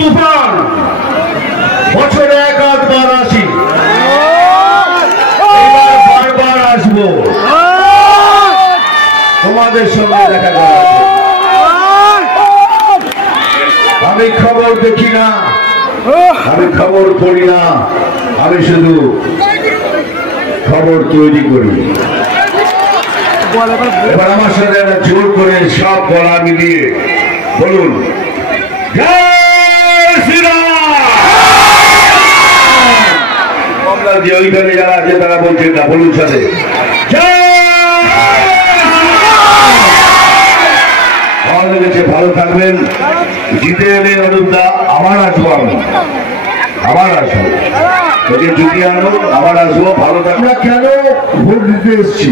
তুফান, বছরে এক আধবার আসি, এবার বারবার আসবো তোমাদের সঙ্গে দেখা করা। আমি খবর দেখি না, আমি খবর পড়ি না, আমি শুধু খবর তৈরি করি। এবার আমার সাথে একটা জোর করে সব গলা মিলিয়ে বলুন, জয় শ্রীরাম। যে ওইখানে যারা আছে তারা বলছেন না, বলুন সাথে ভালো লেগেছে। ভালো থাকবেন। জিতে এলে অনুপদা আবার আসবো, আমি আবার আসবো, যদি আনো আবার আসবো। ভালো থাকবো। আমরা কেন ভোট দিতে এসছি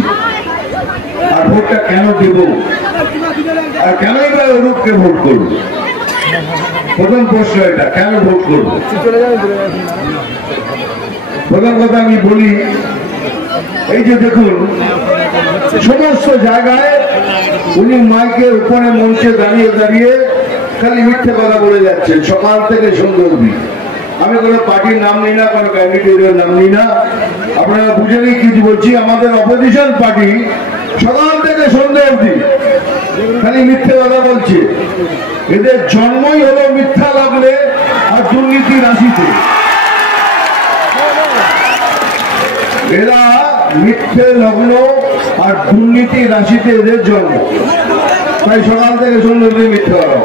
আর ভোটটা কেন দেব আর কেনই বা অনুপকে ভোট করবো? প্রথম প্রশ্ন এটা, কেন ভোট করবো? প্রথম কথা আমি বলি, এই যে দেখুন সমস্ত জায়গায় উনি মাইকের উপরে মঞ্চে দাঁড়িয়ে দাঁড়িয়ে খালি মিথ্যে কথা বলে যাচ্ছেন সকাল থেকে সন্ধ্যা অবধি। আমি কোনো পার্টির নাম নিই না, কোনো ক্যান্ডিডেটের নাম নিই না, আপনারা বুঝে নিই কিছু বলছি। আমাদের অপোজিশন পার্টি সকাল থেকে সন্ধ্যা অবধি খালি মিথ্যে কথা বলছে। এদের জন্মই হলো মিথ্যা লাগলে আর দুর্নীতি রাশিতে। এরা মিথ্যে লগ্ন আর দুর্নীতি রাশিতে এদের জন্ম, তাই সকাল থেকে সন্ধ্যা অবধি মিথ্যে কথা।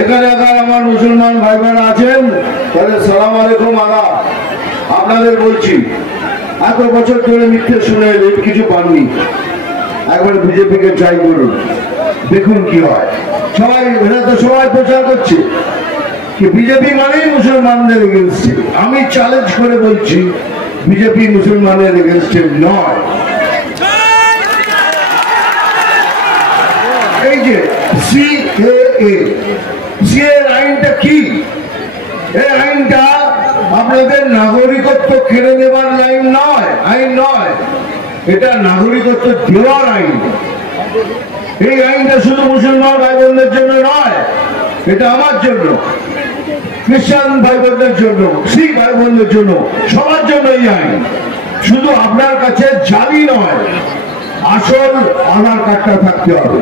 এখানে আবার আমার মুসলমান ভাই বোনেরা আছেন, তাদের সালাম আলাইকুম আদাব। আপনাদের বলছি, এত বছর ধরে মিথ্যে শুনে এলেন, কিছু পাননি। একবার বিজেপিকে ট্রাই করুন, দেখুন কি হয়। সবাই এরা তো সবাই প্রচার করছে কি বিজেপি মানেই মুসলমানদের এগেনস্টে। আমি চ্যালেঞ্জ করে বলছি, বিজেপি মুসলমানের এগেনস্টে নয়। এই যে সিএএ আইনটা কি? এই আইনটা আপনাদের নাগরিকত্ব কেড়ে নেবার আইন নয়, এটা নাগরিকত্ব দেওয়ার আইন। এই আইনটা শুধু মুসলমান ভাই বোনদের জন্য নয়, এটা আমার জন্য, খ্রিস্টান ভাই বোনদের জন্য, শিখ ভাই বোনদের জন্য, সবার জন্য এই আইন। শুধু আপনার কাছে জালি নয়, আসল আধার কার্ডটা থাকতে হবে।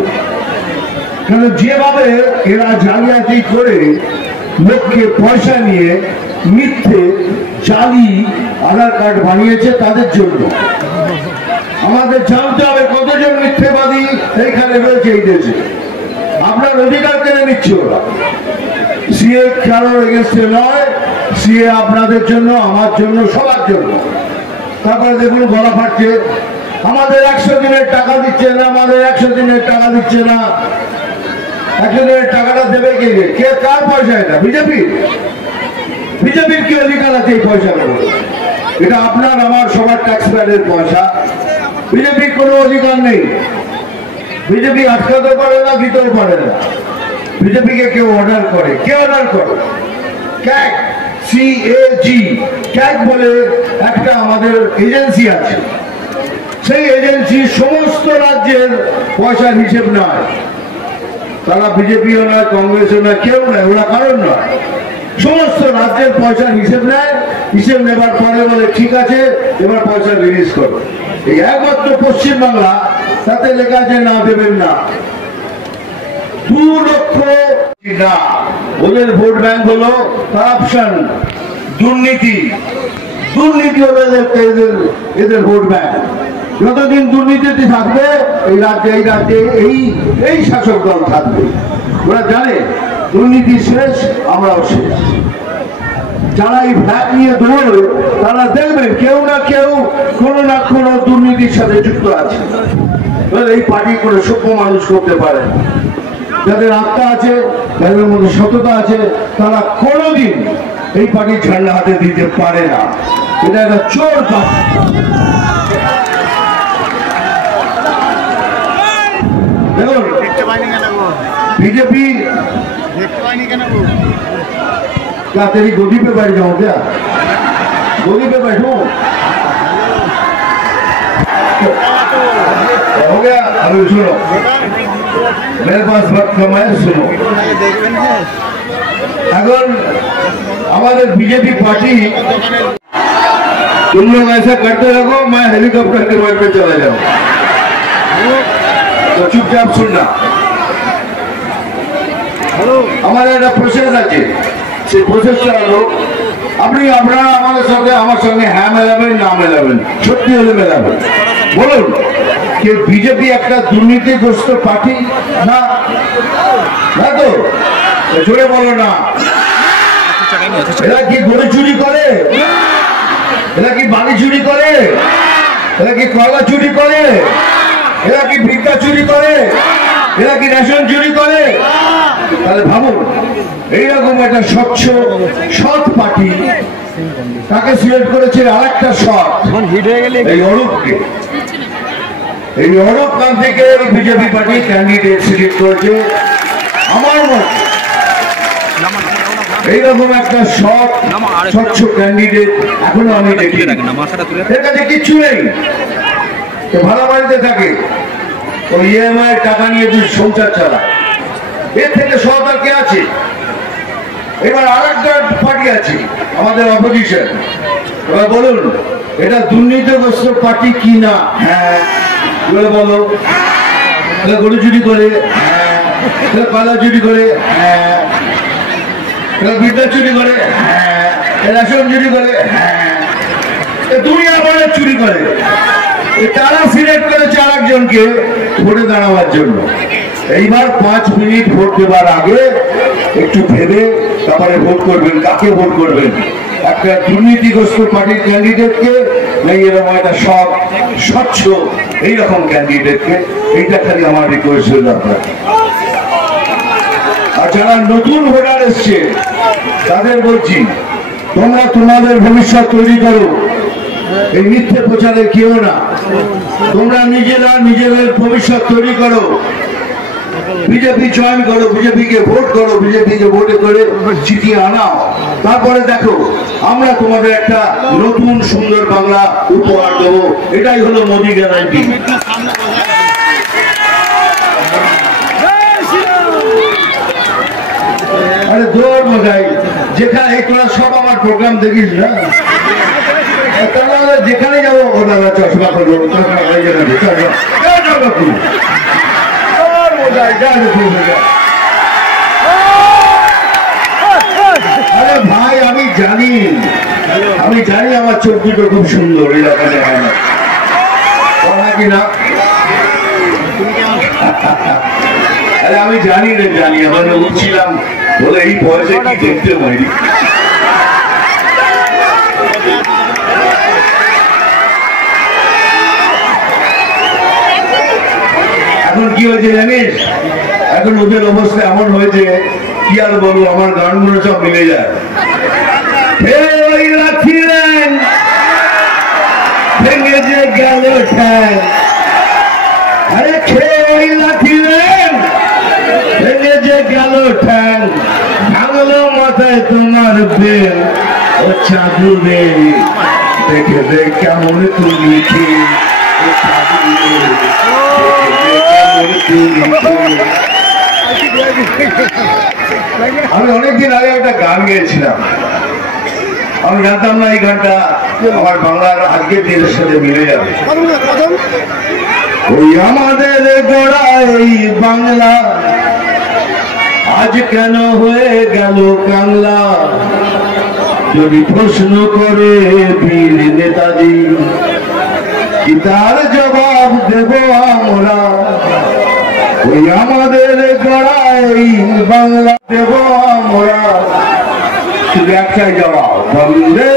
কেন যেভাবে এরা জালিয়াতি করে লোককে পয়সা নিয়ে মিথ্যে জালি আধার কার্ড বানিয়েছে, তাদের জন্য আমাদের জানতে হবে কতজন মিথ্যেবাদী এইখানে রয়েছে এই দেশে। আপনার অধিকার কেড়ে নিচ্ছে ওরা। সিএ কারোর এগেন্সটে নয়, সিএ আপনাদের জন্য, আমার জন্য, সবার জন্য। তারপরে দেখুন গলা ফাটছে, আমাদের 100 দিনের টাকা দিচ্ছে না, আমাদের 100 দিনের টাকা দিচ্ছে না। 100 দিনের টাকাটা দেবে কে? কে কার পয়সা এটা? বিজেপির কি অধিকার আছে এই পয়সাগুলো? এটা আপনার আমার সবার ট্যাক্স প্যাডের পয়সা। বিজেপির কোনো অধিকার নেই। বিজেপি আটকাতে পারে না, দিতেও পারে না। বিজেপিকে কেউ অর্ডার করে। কে অর্ডার করে? ক্যাগ, CAG ক্যাগ বলে একটা আমাদের এজেন্সি আছে। সেই এজেন্সি সমস্ত রাজ্যের পয়সার হিসেব নয়। তারা বিজেপিও নয়, কংগ্রেসও নয়, কেউ নয়, ওরা কারণ নয়। সমস্ত রাজ্যের পয়সার হিসেব নেয়। হিসেব নেবার পরে বলে ঠিক আছে, এবার পয়সা রিলিজ করো। এই একমাত্র পশ্চিমবাংলা, তাতে লেখা আছে না, দেবেন না। 2 লক্ষ না। ওদের ভোট ব্যাংক হলো কারাপশন, দুর্নীতি। দুর্নীতি হলো এদের ভোট ব্যাংক। যতদিন দুর্নীতিতে থাকবে এই রাজ্যে এই শাসক দল থাকবে। ওরা জানে দুর্নীতি শেষ, আমরাও শেষ। যারা এই ভ্যাট নিয়ে দৌড়বে তারা দেখবেন কেউ না কেউ কোনো না কোনো দুর্নীতির সাথে যুক্ত আছে। এই পার্টি করে সভ্য মানুষ করতে পারে না। যাদের আত্মা আছে, যাদের মধ্যে সততা আছে, তারা কোনোদিন এই পার্টির ঝান্ডা হাতে দিতে পারে না। এটা একটা চোর পার্টি। দেখুন बीजेपी क्या तेरी गोदी पे बैठ जाऊं क्या? गोदी पे बैठूं? हो गया। अभी सुनो, मेरे पास वक्त कम है, सुनो। এখন আমাদের बीजेपी पार्टी, तुम लोग ऐसा करते रहो, मैं हेलीकॉप्टर के रोड पे चला जाऊं, तो चुपचाप सुनना। हमारे একটা প্রসেস আছে, সেই প্রসেসটা হলো আপনি আপনারা আমাদের সঙ্গে আমার সঙ্গে হ্যাঁ মেলাবেন না মেলাবেন, সত্যি হলে মেলাবেন। বলুন যে বিজেপি একটা দুর্নীতিগ্রস্ত পার্টি না? না তো জোরে বলো না। এরা কি গরু চুরি করে? এরা কি বাড়ি চুরি করে? এরা কি কয়লা চুরি করে? এরা কি ভিক্ষা চুরি করে? এরা কি রেশন চুরি করে? তাহলে ভাবুন, এইরকম একটা স্বচ্ছ সৎ পার্টি তাকে সিলেক্ট করেছে আরেকটা সৎ, এই অরূপকে। এই অরূপ কান্তিকে বিজেপি পার্টি ক্যান্ডিডেট সিলেক্ট করেছে। আমার মত এইরকম একটা সৎ স্বচ্ছ ক্যান্ডিডেট এখনো আমি দেখি। এর কাছে কিচ্ছু নেই, ভাড়া বাড়িতে থাকে, ওই ইএমআই টাকা নিয়ে তুই সংসার চালা, এর থেকে সৎ আর কে আছে? এবার আরেকটা পার্টি আছে আমাদের অপোজিশন, এবার বলুন এটা দুর্নীতিগ্রস্ত পার্টি কি না? হ্যাঁ বলো। গরু চুরি করে? হ্যাঁ। কয়লা চুরি করে? হ্যাঁ। বিদ্যা চুরি করে? হ্যাঁ। রেশন চুরি করে? হ্যাঁ। দুনিয়া ভরে চুরি করে। তারা সিলেক্ট করেছে আর একজনকে ভোটে দাঁড়াবার জন্য। এইবার 5 মিনিট ভোট দেবার আগে একটু ভেবে তারপরে ভোট করবেন, কাকে ভোট করবেন, একটা দুর্নীতিগ্রস্ত পার্টির ক্যান্ডিডেটকে নাকি এরকম একটা সব স্বচ্ছ এইরকম ক্যান্ডিডেটকে? এইটা খালি আমার রিকোয়েস্ট হল আপনার। আর যারা নতুন ভোটার এসছে তাদের বলছি, তোমরা তোমাদের ভবিষ্যৎ তৈরি করো, এই মিথ্যে প্রচারে কেউ না। তোমরা নিজেরা নিজেদের ভবিষ্যৎ তৈরি করো, বিজেপি জয়েন করো, বিজেপিকে ভোট করো, বিজেপিকে ভোটে করে জিতিয়ে আনাও। তারপরে দেখো আমরা তোমাদের একটা নতুন সুন্দর বাংলা উপহার দেবো। এটাই হলো মোদি গ্যারান্টি। আরে দৌড় মজাই, যেখানে তোরা সব আমার প্রোগ্রাম দেখিস না, যেখানে যাবো ওরা চশমা করবো, চশমা হয়ে যাবে। আরে ভাই আমি জানি আমার চোখ দুটো খুব সুন্দর, এই রকম হয় না কি না? আরে আমি জানি রে, জানি আমার উঠছিলাম বলে এই বয়সে কি দেখতে পারি। এখন কি হয়েছে জানিস? এখন ওদের অবস্থা এমন হয়েছে কি আর বলবো, আমার গানগুলো সব মিলে যায়। রাখিলেন ভেঙে যে গেল ঠ্যাং, আরে খেয়ে রাখিলেন ভেঙে যে গেল ঠ্যাং, ভাঙলো মাথায় তোমার বেল, ও চাঁদু রে দেখে দেখ কেমন তুমি ঠিক। আমি অনেকদিন আগে একটা গান গেয়েছিলাম, আমি জানতাম না এই গানটা আমার বাংলার আজকের দিনের সাথে মিলে যাবে। ওই আমাদের গোড়া এই বাংলা আজ কেন হয়ে গেল কাংলা, যদি প্রশ্ন করে বীর নেতাজি কি তার জবাব দেব আমরা। ওই আমাদের গড়াই বাংলা দেব আমরা, শুধু একটাই জবাব, বন্দে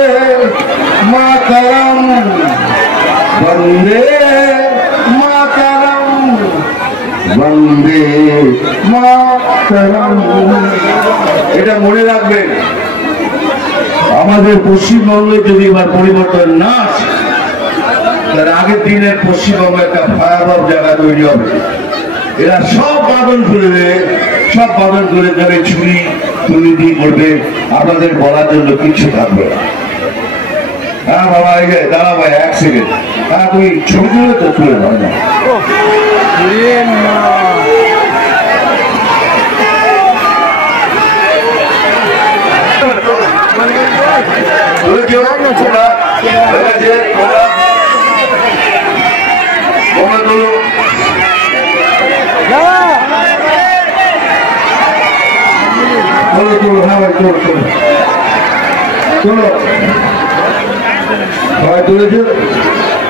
মাতরম, বন্দে মাতরম, বন্দে মাতরম। এটা মনে রাখবেন, আমাদের পশ্চিমবঙ্গে যদি এবার পরিবর্তন না আসে, তার আগের দিনের পশ্চিমবঙ্গে একটা ভয়াবহ জায়গা তৈরি হবে। এরা সব বাঁধন খুলে দেবে, সব বাঁধন করে দেবে, চুরি দুর্নীতি করবে, আপনাদের বলার জন্য কিছু থাকবে না। হ্যাঁ বাবা, এই যে দাঁড়া ভাই 1 সেকেন্ড, হ্যাঁ তুমি ছবি তুলে তো তুলে দাও না।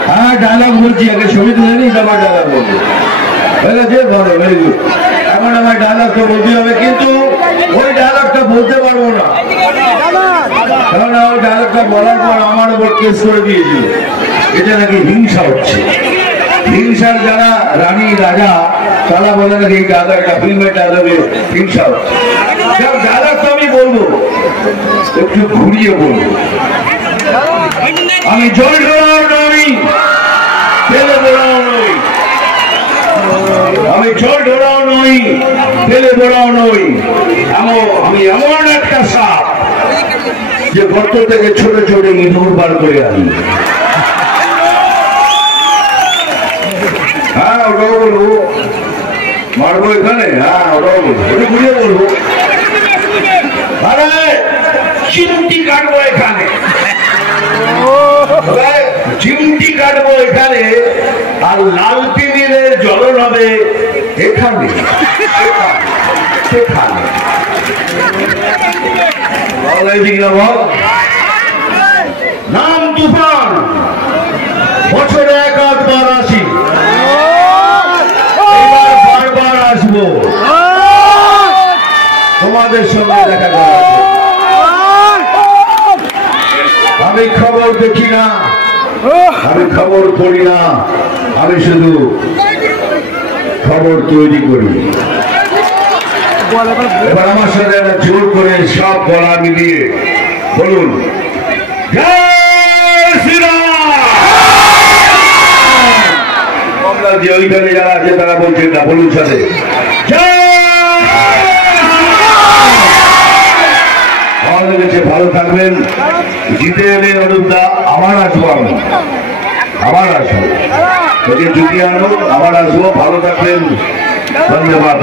হ্যাঁ ডায়লগ বলছি, আগে ছবি তুলে নিই, আমার ডায়লগ বলবো। ভালো, ভেরি গুড। এখন আমার ডায়লগটা বলতে হবে, কিন্তু ওই ডায়লগটা বলতে পারবো না, কারণ ওই ডায়লগটা বলার পর আমার উপর কেস করে দিয়েছিল। এটা নাকি হিংসা হচ্ছে। হিংসার যারা রানী রাজা তারা বলে নাকি এই ডায়লগটা, ফিল্মের ডায়লগে হিংসা হচ্ছে। ডায়লগটা আমি বলবো, একটু ঘুরিয়ে বলবো। আমি জল ঢোড়াও নই, তেলে বোড়াও নই। আমি জল ঢোড়াও নই, তেলে বোড়াও নই। আমি এমন একটা সাপ যে গর্ত থেকে ছোট ছোট ইঁদুর বার করে আনি। হ্যাঁ ওটাও বলবো, মারবো এখানে। হ্যাঁ ওটাও বলবো, ওটা ঘুরিয়ে বলবো। আরে চিমটি কাটবো এখানে, চিমটি কাটবো এখানে, আর লাল তিমিরের জ্বলন হবে এখানে সেখানে। নাম তুফান, বছরে এক আধবার আসি, এবার বারবার আসবো, তোমাদের সঙ্গে দেখা করা। আমি খবর দেখি না, আমি খবর পড়ি না, আমি শুধু খবর তৈরি করি। এবার আমার সাথে একটা জোর করে সব গলা মিলিয়ে বলুন, জয় শ্রীরাম। যে ওইখানে যারা আছে তারা বলছেন না, বলুন সাথে ভালো থাকবেন। জিতে এলে অনুপদা আবার আসবো, আমি আবার আসবো, যদি জুটি আনো আবার আসবো। ভালো থাকবেন, ধন্যবাদ।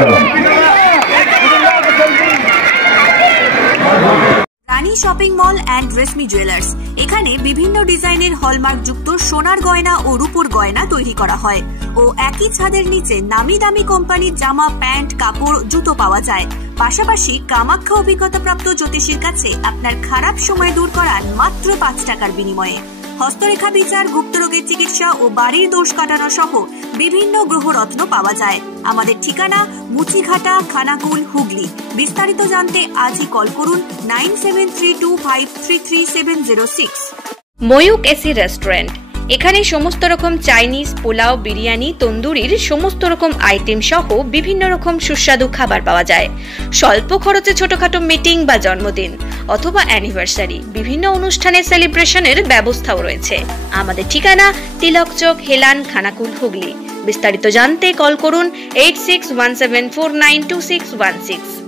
Rani shopping mall and Reshmi jewellers, এখানে বিভিন্ন ডিজাইনের হলমার্ক যুক্ত সোনার গয়না ও রূপোর গয়না তৈরি করা হয় ও একই ছাদের নিচে নামি দামি কোম্পানির জামা, প্যান্ট, কাপড়, জুতো পাওয়া যায়। পাশাপাশি কামাখ্যা অভিজ্ঞতাপ্রাপ্ত জ্যোতিষীর কাছে আপনার খারাপ সময় দূর করান মাত্র 5 টাকার বিনিময়ে। হস্তরেখা বিচার, গুপ্তরোগের চিকিৎসা ও বাড়ির দোষ কাটানো সহ বিভিন্ন গ্রহরত্ন পাওয়া যায়। আমাদের ঠিকানা মুচিঘাটা, খানাকুল, হুগলি। বিস্তারিত জানতে আজই কল করুন 9732533706। ময়ূক এসি রেস্টুরেন্ট, এখানে সমস্ত রকম চাইনিজ, পোলাও, বিরিয়ানি, তন্দুরির সমস্ত রকম আইটেম সহ বিভিন্ন রকম সুস্বাদু খাবার পাওয়া যায়। স্বল্প খরচে ছোটখাটো মিটিং বা জন্মদিন অথবা অ্যানিভার্সারি, বিভিন্ন অনুষ্ঠানের সেলিব্রেশনের ব্যবস্থাও রয়েছে। আমাদের ঠিকানা তিলক চক, হেলান, খানাকুল, হুগলি। বিস্তারিত জানতে কল করুন 8617492616।